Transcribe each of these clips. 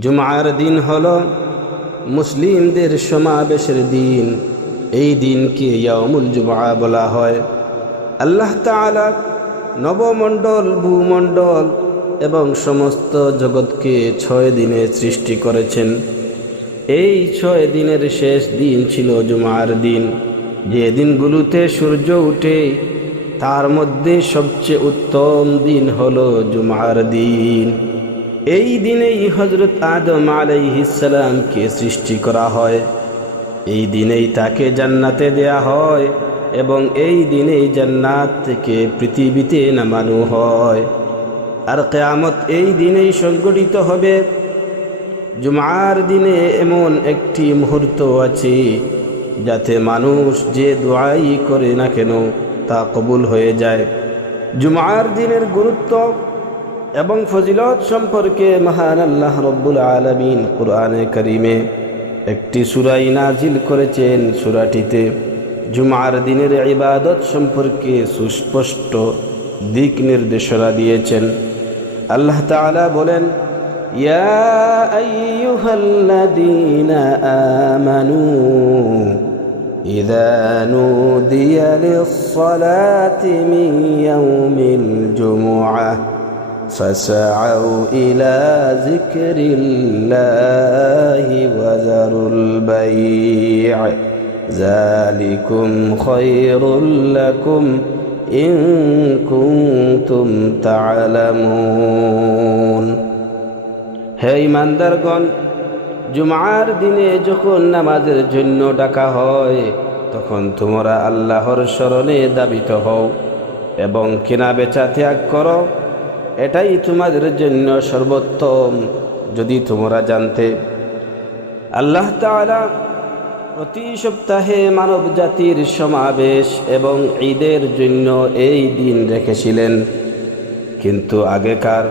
জুমার দিন হল মুসলিমদের সমাবেশের দিন। এই দিনকে ইয়ামুল জুমা বলা হয়। আল্লাহ তাআলা নবমণ্ডল, ভূমণ্ডল এবং সমস্ত জগৎকে ছয় দিনে সৃষ্টি করেছেন। এই ছয় দিনের শেষ দিন ছিল জুমার দিন। যে দিনগুলোতে সূর্য উঠে, তার মধ্যে সবচেয়ে উত্তম দিন হলো জুমার দিন। এই দিনেই হজরত আদম আলাইহিসালামকে সৃষ্টি করা হয়। এই দিনেই তাকে জান্নাতে দেয়া হয় এবং এই দিনেই জান্নাত থেকে পৃথিবীতে নামানো হয়। আর কেয়ামত এই দিনেই সংগঠিত হবে। জুমার দিনে এমন একটি মুহূর্ত আছে যাতে মানুষ যে দোয়াই করে না কেন তা কবুল হয়ে যায়। জুমার দিনের গুরুত্ব এবং ফজিলত সম্পর্কে মহান আল্লাহ রব্বুল আলমিন কোরআনে করিমে একটি সুরাই নাজিল করেছেন সুরাটিতে জুমার দিনের ইবাদত সম্পর্কে সুস্পষ্ট দিক নির্দেশনা দিয়েছেন আল্লাহ তাআলা বলেন ইয়া আইয়ুহাল্লাযীনা আমানু إذا نودي للصلاة من يوم الجمعة فسعوا إلى ذكر الله وذروا البيع ذلكم خير لكم إن كنتم تعلمون হে ইমানদারগণ জুমার দিনে যখন নামাজের জন্য ডাকা হয় তখন তোমরা আল্লাহর স্মরণে দাবিত হও এবং কেনা বেচা ত্যাগ করো এটাই তোমাদের জন্য সর্বোত্তম, যদি তোমরা জানতে। আল্লাহ তাআলা প্রতি সপ্তাহে মানব জাতির সমাবেশ এবং ঈদের জন্য এই দিন রেখেছিলেন। কিন্তু আগেকার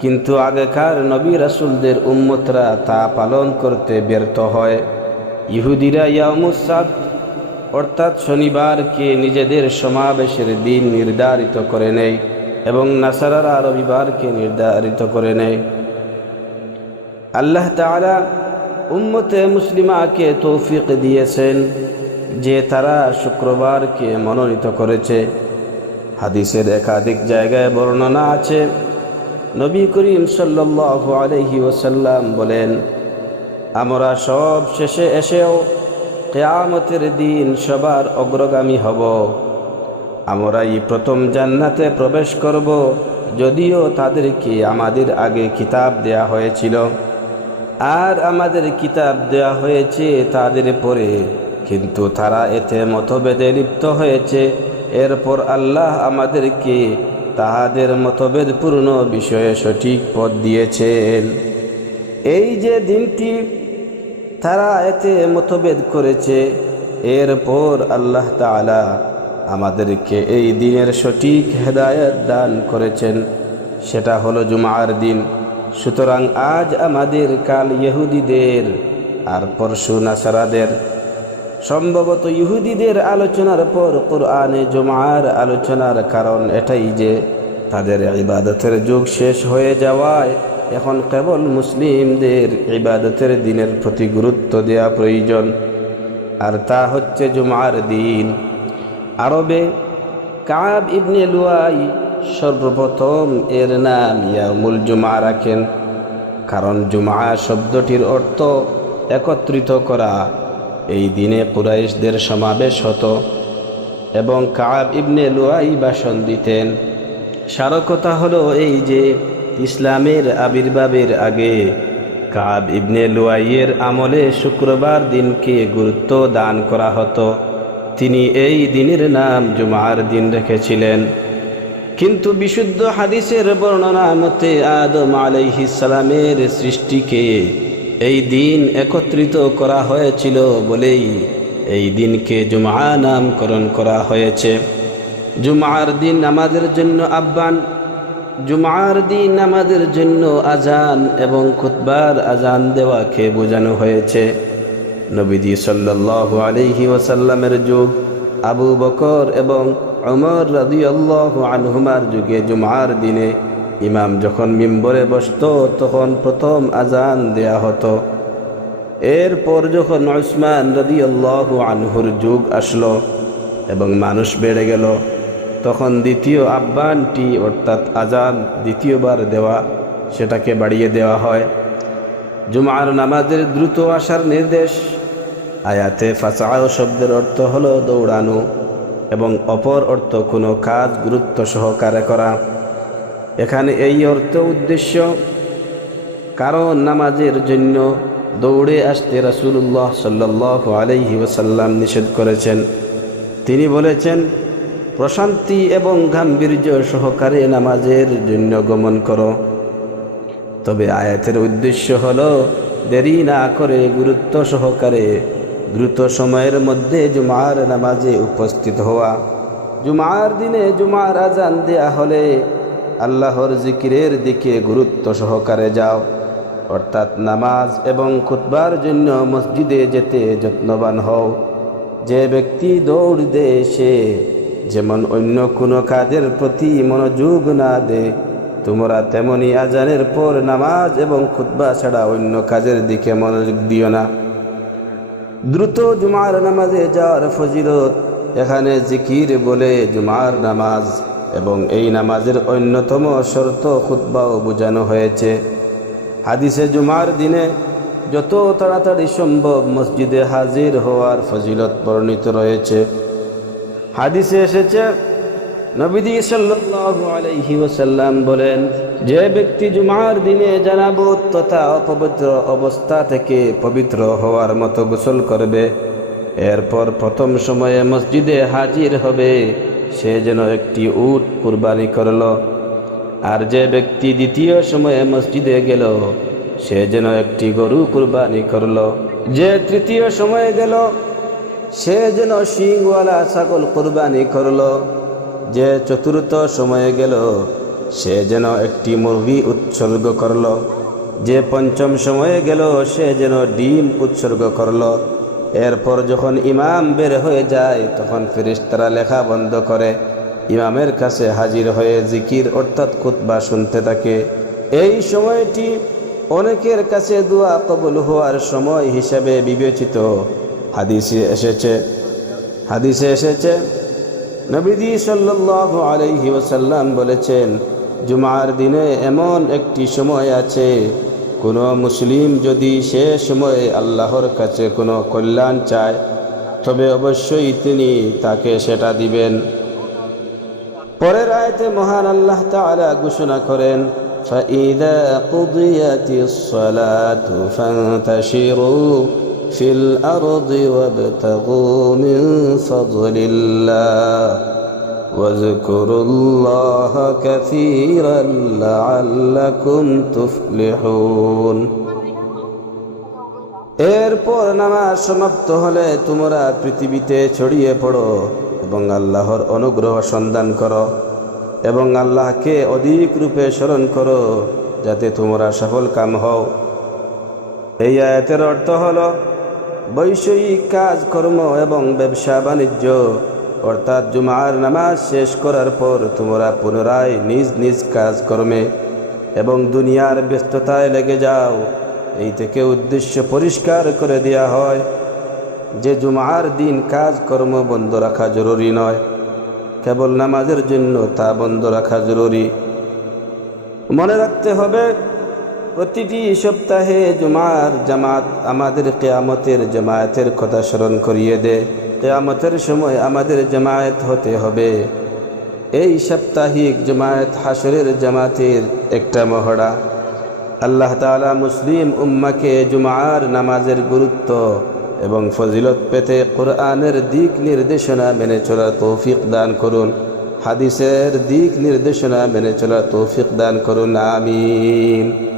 কিন্তু আগেকার নবী রাসুলদের উম্মতরা তা পালন করতে ব্যর্থ হয়। ইহুদিরা ইয়ামুসাদ অর্থাৎ শনিবারকে নিজেদের সমাবেশের দিন নির্ধারিত করে নেয়। এবং নাসারারা রবিবারকে নির্ধারিত করে নেয়। আল্লাহ তাআলা উম্মতে মুসলিমাকে তৌফিক দিয়েছেন যে তারা শুক্রবারকে মনোনীত করেছে। হাদিসের একাধিক জায়গায় বর্ণনা আছে। নবী করিম সাল্লাল্লাহু আলাইহি ওসাল্লাম বলেন, আমরা সব শেষে এসেও কেয়ামতের দিন সবার অগ্রগামী হব। আমরা এই প্রথম জান্নাতে প্রবেশ করব, যদিও তাদেরকে আমাদের আগে কিতাব দেয়া হয়েছিল। আর আমাদের কিতাব দেয়া হয়েছে তাদের পরে, কিন্তু তারা এতে মতভেদে লিপ্ত হয়েছে। এরপর আল্লাহ আমাদেরকে তাহাদের মতভেদপূর্ণ বিষয়ে সঠিক পথ দিয়েছেন। এই যে দিনটি তারা এতে মতভেদ করেছে, এরপর আল্লাহ তাআলা আমাদেরকে এই দিনের সঠিক হেদায়ত দান করেছেন। সেটা হলো জুমার দিন। সুতরাং আজ আমাদের কাল ইহুদিদের আর পরশু নাসারাদের। সম্ভবত ইহুদিদের আলোচনার পর কোরআনে জুমার আলোচনার কারণ এটাই যে তাদের ইবাদতের যুগ শেষ হয়ে যাওয়ায় এখন কেবল মুসলিমদের ইবাদতের দিনের প্রতি গুরুত্ব দেওয়া প্রয়োজন। আর তা হচ্ছে জুমার দিন। আরবে কাব ইবনে লুয়াই সর্বপ্রথম এর নাম ইয়ামুল জুমা রাখেন। কারণ জুমা শব্দটির অর্থ একত্রিত করা। এই দিনে কুরাইশদের সমাবেশ হতো এবং কাব ইবনে লুয়াই ভাষণ দিতেন। সারকতা হলো এই যে ইসলামের আবির্ভাবের আগে কাব ইবনে লুয়াইয়ের আমলে শুক্রবার দিনকে গুরুত্ব দান করা হতো। তিনি এই দিনের নাম জুমার দিন রেখেছিলেন। কিন্তু বিশুদ্ধ হাদিসের বর্ণনা মতে আদম আলাইহিসালামের সৃষ্টিকে এই দিন একত্রিত করা হয়েছিল বলেই এই দিনকে জুমা নামকরণ করা হয়েছে। জুমার দিন আমাদের জন্য আহ্বান, জুমার দিন আমাদের জন্য আজান এবং খুতবার আজান দেওয়াকে বোঝানো হয়েছে। নবীজি সাল্লাল্লাহু আলাইহি ওয়াসাল্লামের যুগ, আবু বকর এবং অমর রাদিয়াল্লাহু আনহুমার যুগে জুমার দিনে ইমাম যখন মিম্বরে বসতো, তখন প্রথম আজান দেয়া হতো। এরপর যখন উসমান রদি আল্লাহ আনহুর যুগ আসলো এবং মানুষ বেড়ে গেল, তখন দ্বিতীয় আহ্বানটি অর্থাৎ আজান দ্বিতীয়বার দেওয়া, সেটাকে বাড়িয়ে দেওয়া হয়। জুমার নামাজের দ্রুত আসার নির্দেশ। আয়াতে ফাঁসাও শব্দের অর্থ হলো দৌড়ানো এবং অপর অর্থ কোনো কাজ গুরুত্ব সহকারে করা। এখানে এই অর্থ উদ্দেশ্য, কারণ নামাজের জন্য দৌড়ে আসতে রাসুল্লাহ সাল্লাহ আলহি ওসাল্লাম নিষেধ করেছেন। তিনি বলেছেন, প্রশান্তি এবং গাম্ভীর্য সহকারে নামাজের জন্য গমন করো। তবে আয়াতের উদ্দেশ্য হল দেরি না করে গুরুত্ব সহকারে দ্রুত সময়ের মধ্যে জুমার নামাজে উপস্থিত হওয়া। জুমার দিনে জুমার আজান দেয়া হলে আল্লাহর জিকিরের দিকে গুরুত্ব সহকারে যাও। অর্থাৎ নামাজ এবং খুতবার জন্য মসজিদে যেতে যত্নবান হও। যে ব্যক্তি দৌড় দেয় সে যেমন অন্য কোনো কাজের প্রতি মনোযোগ না দে তোমরা তেমনি আজানের পর নামাজ এবং খুতবা ছাড়া অন্য কাজের দিকে মনোযোগ দিও না। দ্রুত জুমার নামাজে যাওয়ার ফজিলত, এখানে জিকির বলে জুমার নামাজ এবং এই নামাজের অন্যতম শর্ত খুতবাও বোঝানো হয়েছে। হাদিসে জুমার দিনে যত তাড়াতাড়ি সম্ভব মসজিদে হাজির হওয়ার ফজিলত বর্ণিত রয়েছে। হাদিসে এসেছে সাল্লাল্লাহু আলাইহি ওয়াসাল্লাম বলেন, যে ব্যক্তি জুমার দিনে জানাবত তথা অপবিত্র অবস্থা থেকে পবিত্র হওয়ার মতো গোসল করবে, এরপর প্রথম সময়ে মসজিদে হাজির হবে, সে যেন একটি উট কুরবানি করল। আর যে ব্যক্তি দ্বিতীয় সময়ে মসজিদে গেল, সে যেন একটি গরু কুরবানি করল। যে তৃতীয় সময়ে গেল, সে যেন শিংওয়ালা ছাগল কুরবানি করল। যে চতুর্থ সময়ে গেল, সে যেন একটি মুরগি উৎসর্গ করল। যে পঞ্চম সময়ে গেল, সে যেন ডিম উৎসর্গ করল। এরপর যখন ইমাম বের হয়ে যায়, তখন ফেরিস্তারা লেখা বন্ধ করে। ইমামের কাছে হাজির হয়ে জিকির অর্থাৎ খুতবা শুনতে থাকে। এই সময়টি অনেকের কাছে দোয়া কবুল হওয়ার সময় হিসাবে বিবেচিত। হাদিসে এসেছে হাদিসে এসেছে নবীজি সাল্লাহ আলাইহি ওসাল্লাম বলেছেন জুমার দিনে এমন একটি সময় আছে কোনো মুসলিম যদি সে সময়ে আল্লাহর কাছে কোনো কল্যাণ চায় তবে অবশ্যই তিনি তাকে সেটা দিবেন পরের আয়তে মহান আল্লাহ তাআলা ঘোষণা করেন فإذا قضيت الصلاة فانتشروا في الأرض وابتغوا من فضل الله واذكروا الله كثيرا لعلكم تفلحون এরপর নামাজ সমাপ্ত হলে তোমরা পৃথিবীতে ছড়িয়ে পড়ো এবং আল্লাহর অনুগ্রহ সন্ধান করো এবং আল্লাহকে অধিক রূপে স্মরণ করো যাতে তোমরা সফল কাম হও এই আয়াতের অর্থ হল বৈষয়িক কাজকর্ম এবং ব্যবসা বাণিজ্য। অর্থাৎ জুমার নামাজ শেষ করার পর তোমরা পুনরায় নিজ নিজ কাজকর্মে এবং দুনিয়ার ব্যস্ততায় লেগে যাও। এই থেকে উদ্দেশ্য পরিষ্কার করে দেয়া হয় যে জুমার দিন কাজকর্ম বন্ধ রাখা জরুরি নয়। কেবল নামাজের জন্য তা বন্ধ রাখা জরুরি। মনে রাখতে হবে প্রতিটি সপ্তাহে জুমার জামাত আমাদের কেয়ামতের জামায়াতের কথা স্মরণ করিয়ে দেয় কেয়ামতের সময় আমাদের জামায়াত হতে হবে। এই সাপ্তাহিক জামায়াত হাসরের জামাতের একটা মহড়া। আল্লাহ তালা মুসলিম উম্মাকে জুমার নামাজের গুরুত্ব এবং ফজিলত পেতে কোরআনের দিক নির্দেশনা মেনে চলার তৌফিক দান করুন। হাদিসের দিক নির্দেশনা মেনে চলার তৌফিক দান করুন। আমিন।